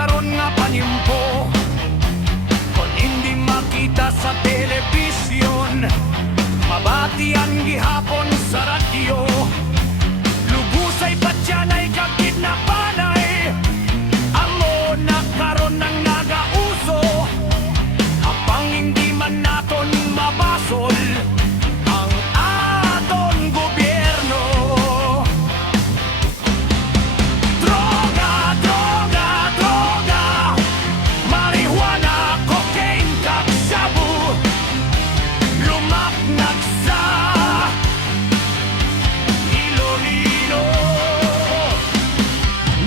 karon nga panimpo, kung hindi makita sa telebisyon, mabati ang gihapon sa radyo. Lubusay patyanay kagid na panay, amo na karon nang nagauso. Apang hindi man naton mabasol ang aton gobyerno. Droga, droga, droga, marijuana, cocaine, kag shabu, lumapnag sa Iloilo.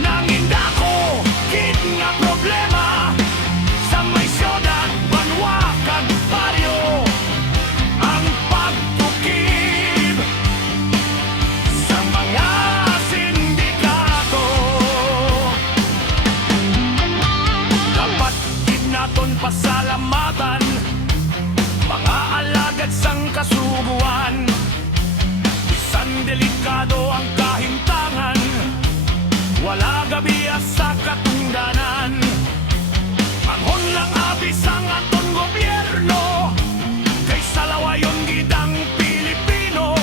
Nangindako kid nga problema sa may syudad, banwa, kag baryo, ang pagtukib sa mga sindikato. Dapat gid naton pasalamatan mga alagad sang kasuguan. Bisan delikado ang kahimtangan, wala gabi sa katungdanan. Panghon lang abis ang aton gobyerno, kay salawayon gid ang Pilipino.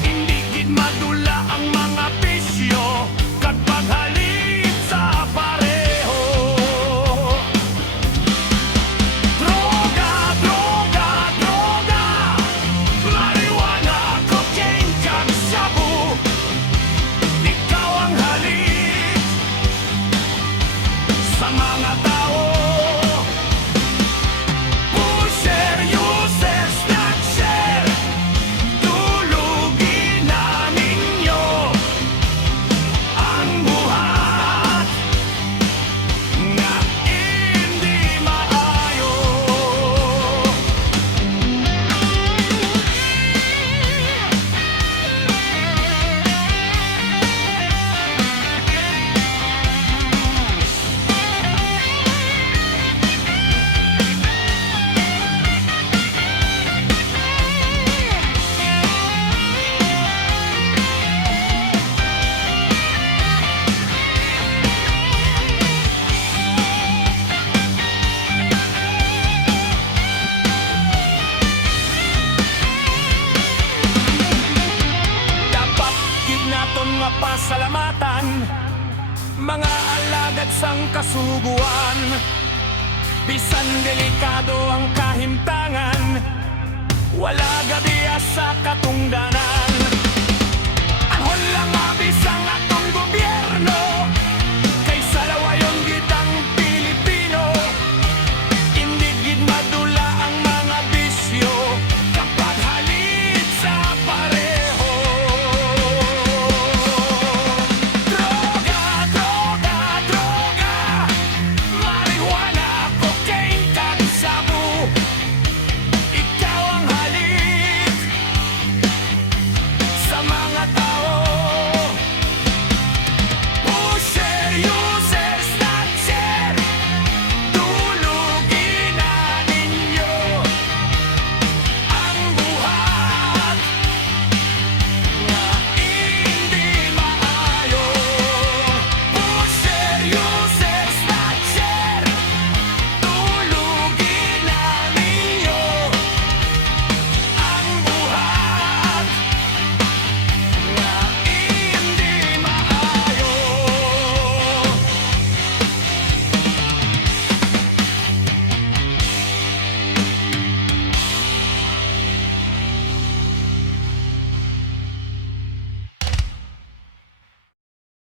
Hindi gid madula ang mga bisyo, kag paghalid sa pareho. Droga, droga, droga, marijuana, cocaine, kag shabu, ikaw ang halid sa mga tao. Pusher, user, snatcher, tulugin na ninyo ang buhat na hindi maayo. Dapat gid naton nga pasalamatan mga alagad sang kasuguan. Bisan delikado ang kahimtangan, wala gabi sa katungdanan.